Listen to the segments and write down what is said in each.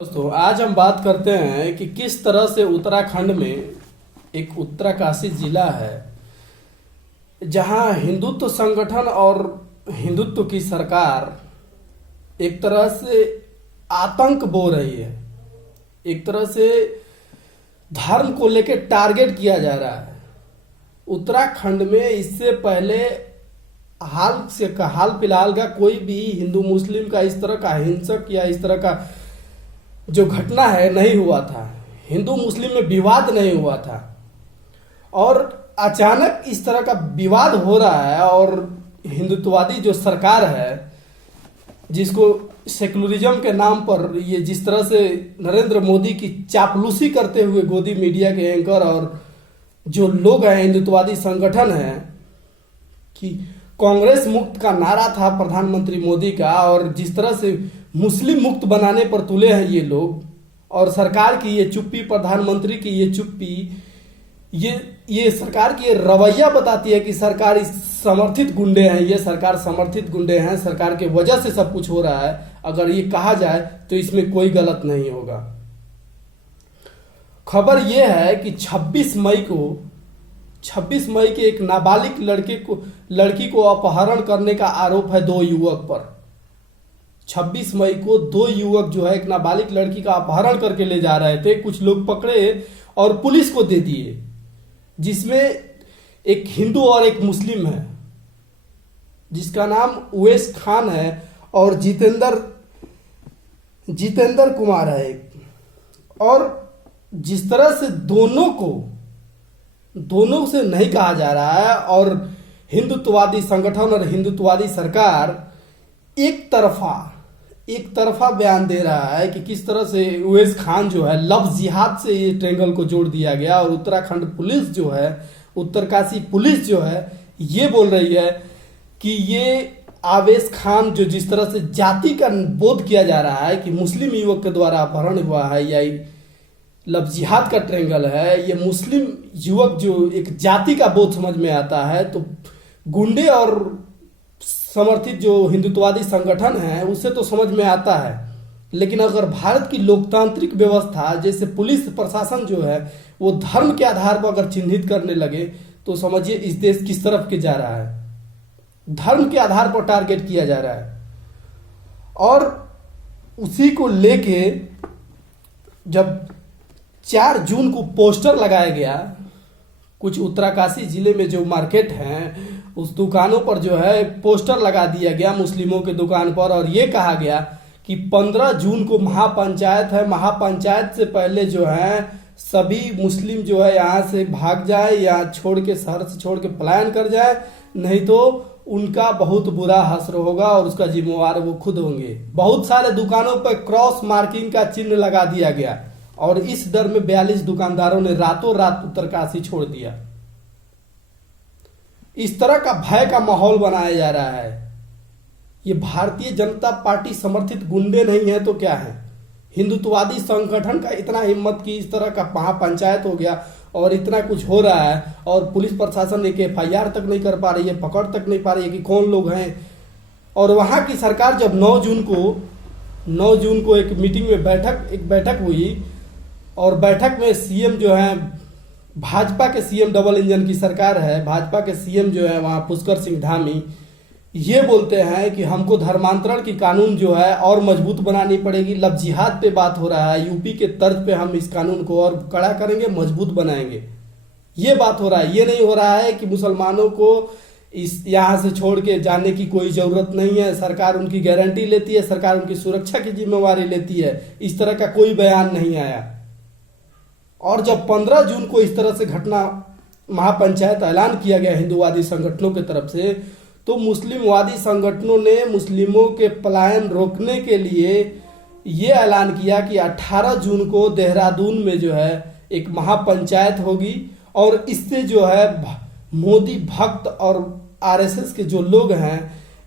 दोस्तों आज हम बात करते हैं कि किस तरह से उत्तराखंड में एक उत्तरकाशी जिला है जहां हिंदुत्व संगठन और हिंदुत्व की सरकार एक तरह से आतंक बो रही है। एक तरह से धर्म को लेकर टारगेट किया जा रहा है। उत्तराखंड में इससे पहले हाल फिलहाल का कोई भी हिंदू मुस्लिम का इस तरह का हिंसक या इस तरह का जो घटना है नहीं हुआ था। हिंदू मुस्लिम में विवाद नहीं हुआ था और अचानक इस तरह का विवाद हो रहा है। और हिंदुत्ववादी जो सरकार है जिसको सेकुलरिज्म के नाम पर ये जिस तरह से नरेंद्र मोदी की चापलूसी करते हुए गोदी मीडिया के एंकर और जो लोग हैं हिंदुत्ववादी संगठन है कि कांग्रेस मुक्त का नारा था प्रधानमंत्री मोदी का, और जिस तरह से मुस्लिम मुक्त बनाने पर तुले हैं ये लोग, और सरकार की ये चुप्पी, प्रधानमंत्री की ये चुप्पी, ये सरकार की ये रवैया बताती है कि सरकार इस समर्थित गुंडे हैं, ये सरकार समर्थित गुंडे हैं, सरकार के वजह से सब कुछ हो रहा है। अगर ये कहा जाए तो इसमें कोई गलत नहीं होगा। खबर यह है कि 26 मई के एक नाबालिग लड़की को अपहरण करने का आरोप है दो युवक पर। 26 मई को दो युवक जो है एक नाबालिग लड़की का अपहरण करके ले जा रहे थे। कुछ लोग पकड़े और पुलिस को दे दिए, जिसमें एक हिंदू और एक मुस्लिम है जिसका नाम उवैस खान है और जितेंद्र कुमार है। और जिस तरह से दोनों से नहीं कहा जा रहा है और हिंदुत्ववादी संगठन और हिंदुत्ववादी सरकार एक तरफा बयान दे रहा है कि किस तरह से उवैस खान जो है लव जिहाद से ये ट्रेंगल को जोड़ दिया गया। और उत्तराखंड पुलिस जो है, उत्तरकाशी पुलिस जो है, ये बोल रही है कि ये आवेश खान जो जिस तरह से जाति का बोध किया जा रहा है कि मुस्लिम युवक के द्वारा अपहरण हुआ है या लव जिहाद का ट्रेंगल है, ये मुस्लिम युवक जो एक जाति का बोध समझ में आता है, तो गुंडे और समर्थित जो हिंदुत्ववादी संगठन है उससे तो समझ में आता है। लेकिन अगर भारत की लोकतांत्रिक व्यवस्था जैसे पुलिस प्रशासन जो है वो धर्म के आधार पर अगर चिन्हित करने लगे तो समझिए इस देश किस तरफ के जा रहा है। धर्म के आधार पर टारगेट किया जा रहा है। और उसी को लेके जब 4 जून को पोस्टर लगाया गया, कुछ उत्तरकाशी जिले में जो मार्केट हैं उस दुकानों पर जो है पोस्टर लगा दिया गया मुस्लिमों के दुकान पर, और ये कहा गया कि 15 जून को महापंचायत है, महापंचायत से पहले जो है सभी मुस्लिम जो है यहाँ से भाग जाए या छोड़ के शहर से छोड़ के पलायन कर जाए, नहीं तो उनका बहुत बुरा हश्र होगा और उसका जिम्मेवार वो खुद होंगे। बहुत सारे दुकानों पर क्रॉस मार्किंग का चिन्ह लगा दिया गया और इस डर में 42 दुकानदारों ने रातों रात उत्तरकाशी छोड़ दिया। इस तरह का भय का माहौल बनाया जा रहा है। ये भारतीय जनता पार्टी समर्थित गुंडे नहीं है तो क्या है? हिंदुत्ववादी संगठन का इतना हिम्मत कि इस तरह का महापंचायत हो गया और इतना कुछ हो रहा है और पुलिस प्रशासन एक FIR तक नहीं कर पा रही है, पकड़ तक नहीं पा रही है कि कौन लोग हैं। और वहां की सरकार जब 9 जून को एक मीटिंग में बैठक हुई और बैठक में सीएम जो है, भाजपा के सीएम, डबल इंजन की सरकार है, भाजपा के सीएम जो है वहाँ पुष्कर सिंह धामी, ये बोलते हैं कि हमको धर्मांतरण की कानून जो है और मजबूत बनानी पड़ेगी। लव जिहाद पे बात हो रहा है, यूपी के तर्ज पे हम इस कानून को और कड़ा करेंगे, मजबूत बनाएंगे, ये बात हो रहा है। ये नहीं हो रहा है कि मुसलमानों को इस यहाँ से छोड़ के जाने की कोई जरूरत नहीं है, सरकार उनकी गारंटी लेती है, सरकार उनकी सुरक्षा की जिम्मेवारी लेती है। इस तरह का कोई बयान नहीं आया। और जब 15 जून को इस तरह से घटना महापंचायत ऐलान किया गया हिंदूवादी संगठनों की तरफ से, तो मुस्लिमवादी संगठनों ने मुस्लिमों के पलायन रोकने के लिए ये ऐलान किया कि 18 जून को देहरादून में जो है एक महापंचायत होगी और इससे जो है मोदी भक्त और RSS के जो लोग हैं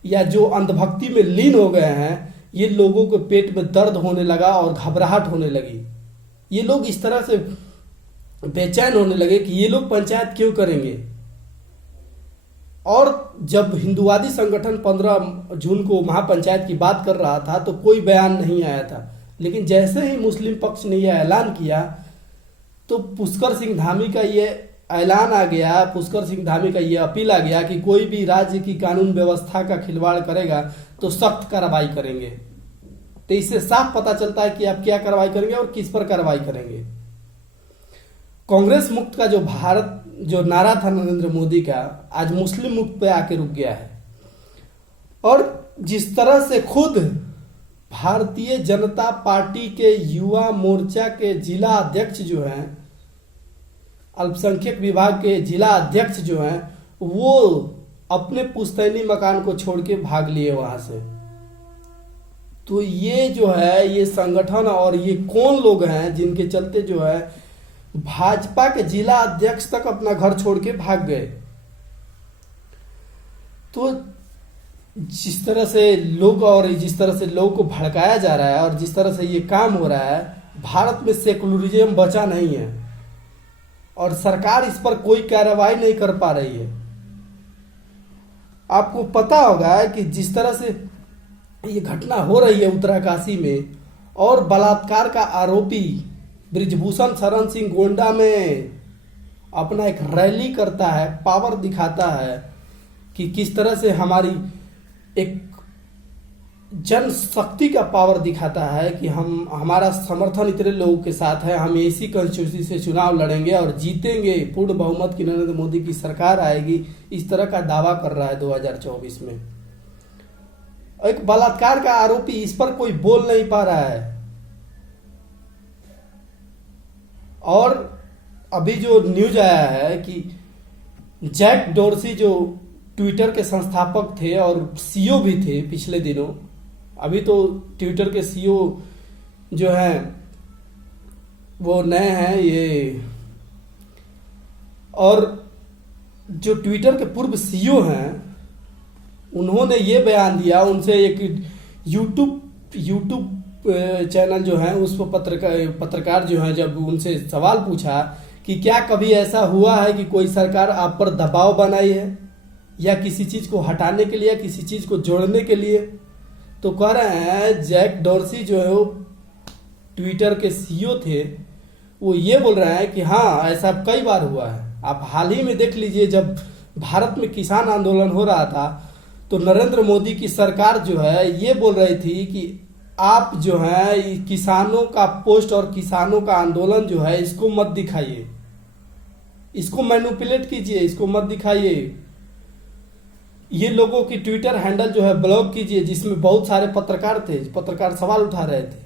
या जो अंधभक्ति में लीन हो गए हैं, ये लोगों को पेट में दर्द होने लगा और घबराहट होने लगी। ये लोग इस तरह से बेचैन होने लगे कि ये लोग पंचायत क्यों करेंगे। और जब हिंदूवादी संगठन 15 जून को महापंचायत की बात कर रहा था तो कोई बयान नहीं आया था। लेकिन जैसे ही मुस्लिम पक्ष ने यह ऐलान किया तो पुष्कर सिंह धामी का ये ऐलान आ गया, पुष्कर सिंह धामी का ये अपील आ गया कि कोई भी राज्य की कानून व्यवस्था का खिलवाड़ करेगा तो सख्त कार्रवाई करेंगे। तो इससे साफ पता चलता है कि आप क्या कार्रवाई करेंगे और किस पर कार्रवाई करेंगे। कांग्रेस मुक्त का जो नारा था नरेंद्र मोदी का, आज मुस्लिम मुक्त पे आके रुक गया है। और जिस तरह से खुद भारतीय जनता पार्टी के युवा मोर्चा के जिला अध्यक्ष जो हैं, अल्पसंख्यक विभाग के जिला अध्यक्ष जो हैं, वो अपने पुश्तैनी मकान को छोड़ के भाग लिए वहां से। तो ये जो है, ये संगठन और ये कौन लोग हैं जिनके चलते जो है भाजपा के जिला अध्यक्ष तक अपना घर छोड़ के भाग गए। तो जिस तरह से लोगों को भड़काया जा रहा है और जिस तरह से ये काम हो रहा है, भारत में सेकुलरिज्म बचा नहीं है और सरकार इस पर कोई कार्रवाई नहीं कर पा रही है। आपको पता होगा कि जिस तरह से ये घटना हो रही है उत्तरकाशी में, और बलात्कार का आरोपी ब्रिजभूषण शरण सिंह गोंडा में अपना एक रैली करता है, पावर दिखाता है कि किस तरह से हमारी एक जनशक्ति का पावर दिखाता है कि हमारा समर्थन इतने लोगों के साथ है, हम इसी कंस्टिट्यूंसी से चुनाव लड़ेंगे और जीतेंगे, पूर्ण बहुमत की नरेंद्र मोदी की सरकार आएगी, इस तरह का दावा कर रहा है 2024 में। एक बलात्कार का आरोपी, इस पर कोई बोल नहीं पा रहा है। और अभी जो न्यूज आया है कि जैक डोर्सी जो ट्विटर के संस्थापक थे और सीईओ भी थे पिछले दिनों, अभी तो ट्विटर के सीईओ जो हैं वो नए हैं ये, और जो ट्विटर के पूर्व सीईओ हैं उन्होंने ये बयान दिया। उनसे एक यूट्यूब चैनल जो है उस पर पत्रकार जो है जब उनसे सवाल पूछा कि क्या कभी ऐसा हुआ है कि कोई सरकार आप पर दबाव बनाई है या किसी चीज को हटाने के लिए, किसी चीज को जोड़ने के लिए, तो कह रहे हैं जैक डोर्सी जो है वो ट्विटर के सीईओ थे, वो ये बोल रहे हैं कि हाँ ऐसा कई बार हुआ है। आप हाल ही में देख लीजिए, जब भारत में किसान आंदोलन हो रहा था तो नरेंद्र मोदी की सरकार जो है ये बोल रही थी कि आप जो है किसानों का पोस्ट और किसानों का आंदोलन जो है इसको मत दिखाइए, इसको मैनिपुलेट कीजिए, इसको मत दिखाइए, ये लोगों की ट्विटर हैंडल जो है ब्लॉक कीजिए, जिसमें बहुत सारे पत्रकार सवाल उठा रहे थे।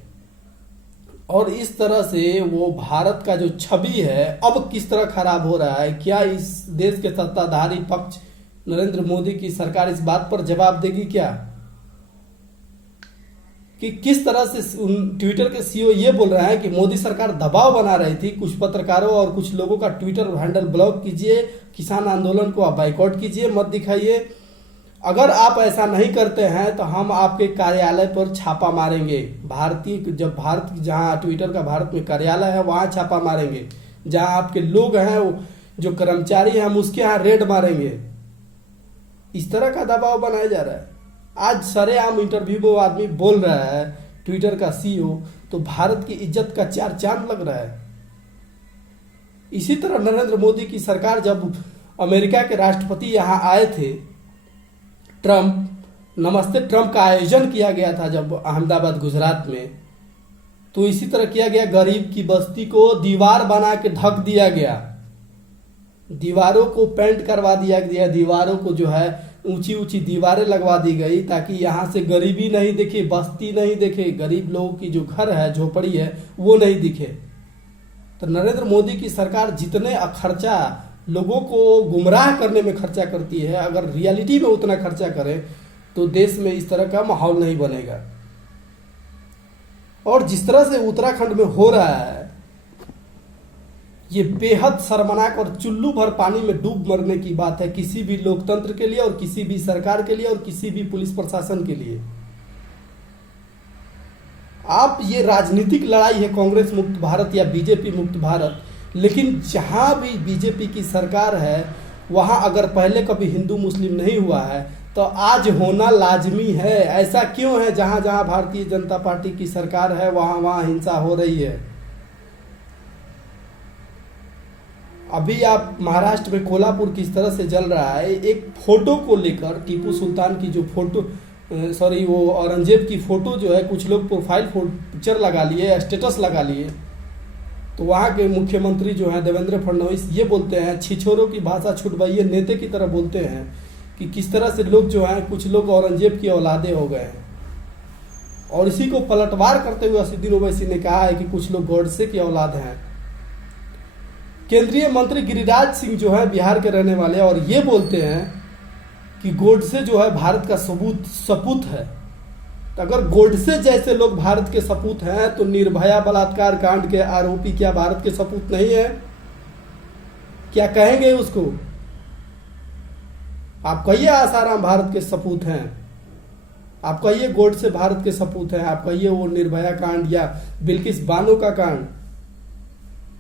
और इस तरह से वो भारत का जो छवि है अब किस तरह खराब हो रहा है, क्या इस देश के सत्ताधारी पक्ष नरेंद्र मोदी की सरकार इस बात पर जवाब देगी क्या कि किस तरह से ट्विटर के सीईओ ये बोल रहे हैं कि मोदी सरकार दबाव बना रही थी, कुछ पत्रकारों और कुछ लोगों का ट्विटर हैंडल ब्लॉक कीजिए, किसान आंदोलन को आप बाइकआउट कीजिए, मत दिखाइए, अगर आप ऐसा नहीं करते हैं तो हम आपके कार्यालय पर छापा मारेंगे। भारत जहां ट्विटर का भारत में कार्यालय है वहां छापा मारेंगे, जहां आपके लोग हैं जो कर्मचारी हैं हम उसके यहाँ रेड मारेंगे। इस तरह का दबाव बनाया जा रहा है। आज सरेआम इंटरव्यू में आदमी बोल रहा है ट्विटर का सीईओ, तो भारत की इज्जत का चार चांद लग रहा है। इसी तरह नरेंद्र मोदी की सरकार जब अमेरिका के राष्ट्रपति यहाँ आए थे, नमस्ते ट्रंप का आयोजन किया गया था जब अहमदाबाद गुजरात में, तो इसी तरह किया गया, गरीब की बस्ती को दीवार बना के ढक दिया गया, दीवारों को पेंट करवा दिया गया, दीवारों को जो है ऊंची ऊंची दीवारें लगवा दी गई ताकि यहाँ से गरीबी नहीं दिखे, बस्ती नहीं दिखे, गरीब लोगों की जो घर है झोपड़ी है वो नहीं दिखे। तो नरेंद्र मोदी की सरकार जितने खर्चा लोगों को गुमराह करने में खर्चा करती है, अगर रियलिटी में उतना खर्चा करे तो देश में इस तरह का माहौल नहीं बनेगा। और जिस तरह से उत्तराखंड में हो रहा है ये बेहद शर्मनाक और चुल्लू भर पानी में डूब मरने की बात है किसी भी लोकतंत्र के लिए और किसी भी सरकार के लिए और किसी भी पुलिस प्रशासन के लिए। आप ये राजनीतिक लड़ाई है कांग्रेस मुक्त भारत या बीजेपी मुक्त भारत, लेकिन जहां भी बीजेपी की सरकार है वहां अगर पहले कभी हिंदू मुस्लिम नहीं हुआ है तो आज होना लाजमी है। ऐसा क्यों है जहां जहां भारतीय जनता पार्टी की सरकार है वहां वहां हिंसा हो रही है? अभी आप महाराष्ट्र में कोल्हापुर किस तरह से जल रहा है, एक फोटो को लेकर, टीपू सुल्तान की जो फोटो, सॉरी वो औरंगजेब की फोटो जो है, कुछ लोग प्रोफाइल पिक्चर लगा लिए, स्टेटस लगा लिए। तो वहाँ के मुख्यमंत्री जो हैं देवेंद्र फडणवीस ये बोलते हैं, छिछोरों की भाषा छुटवाइए नेते की तरह बोलते हैं कि किस तरह से लोग जो हैं, कुछ लोग औरंगजेब की औलादे हो गए हैं। और इसी को पलटवार करते हुए असदुद्दीन ओवैसी ने कहा है कि कुछ लोग गॉडसे की औलाद हैं। केंद्रीय मंत्री गिरिराज सिंह जो है बिहार के रहने वाले, और ये बोलते हैं कि गोडसे जो है भारत का सपूत है। तो अगर गोडसे जैसे लोग भारत के सपूत हैं तो निर्भया बलात्कार कांड के आरोपी क्या भारत के सपूत नहीं है? क्या कहेंगे उसको? आप कहिए आसाराम भारत के सपूत हैं, आप कहिए गोडसे भारत के सपूत हैं, आप कहिए वो निर्भया कांड या बिल्किस बानो का कांड।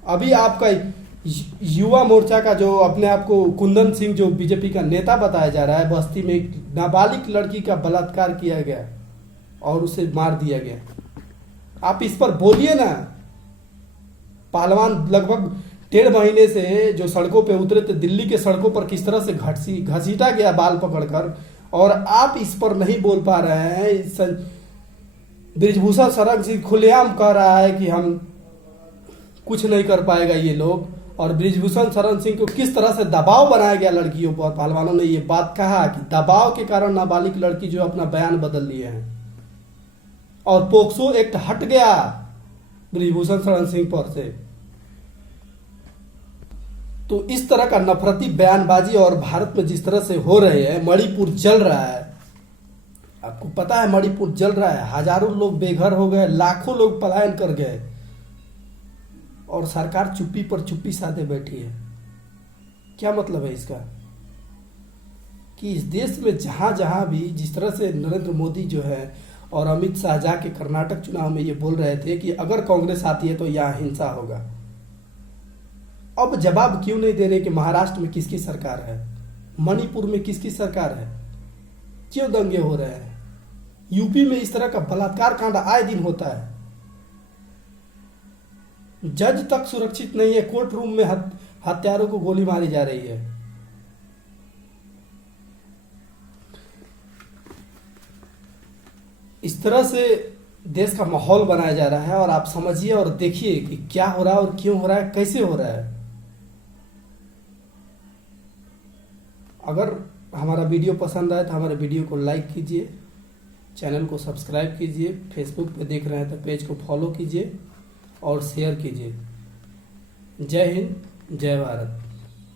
अभी आपका युवा मोर्चा का जो अपने आप को कुंदन सिंह जो बीजेपी का नेता बताया जा रहा है, बस्ती में एक नाबालिग लड़की का बलात्कार किया गया और उसे मार दिया गया। आप इस पर बोलिए ना। पहलवान लगभग 1.5 महीने से जो सड़कों पे उतरे थे, दिल्ली के सड़कों पर किस तरह से घसीटा गया बाल पकड़कर, और आप इस पर नहीं बोल पा रहे हैं। ब्रिजभूषण शरण सिंह खुलेआम कह रहा है कि हम कुछ नहीं कर पाएगा ये लोग, और ब्रिजभूषण शरण सिंह को किस तरह से दबाव बनाया गया लड़कियों पर। पहलवानों ने ये बात कहा कि दबाव के कारण नाबालिग लड़की जो अपना बयान बदल लिए हैं, और पोक्सो एक्ट हट गया ब्रिजभूषण शरण सिंह पर से। तो इस तरह का नफरती बयानबाजी और भारत में जिस तरह से हो रहे हैं, मणिपुर जल रहा है। आपको पता है मणिपुर जल रहा है, हजारों लोग बेघर हो गए, लाखों लोग पलायन कर गए, और सरकार चुप्पी पर चुप्पी साधे बैठी है। क्या मतलब है इसका? कि इस देश में जहां जहां भी जिस तरह से नरेंद्र मोदी जो है और अमित शाह जाके कर्नाटक चुनाव में ये बोल रहे थे कि अगर कांग्रेस आती है तो यहाँ हिंसा होगा, अब जवाब क्यों नहीं दे रहे कि महाराष्ट्र में किसकी सरकार है, मणिपुर में किसकी सरकार है, क्यों दंगे हो रहे हैं? यूपी में इस तरह का बलात्कार कांड आए दिन होता है, जज तक सुरक्षित नहीं है, कोर्ट रूम में हत्यारों को गोली मारी जा रही है। इस तरह से देश का माहौल बनाया जा रहा है, और आप समझिए और देखिए कि क्या हो रहा है और क्यों हो रहा है, कैसे हो रहा है। अगर हमारा वीडियो पसंद आए तो हमारे वीडियो को लाइक कीजिए, चैनल को सब्सक्राइब कीजिए, फेसबुक पे देख रहे हैं तो पेज को फॉलो कीजिए और शेयर कीजिए। जय हिंद, जय भारत।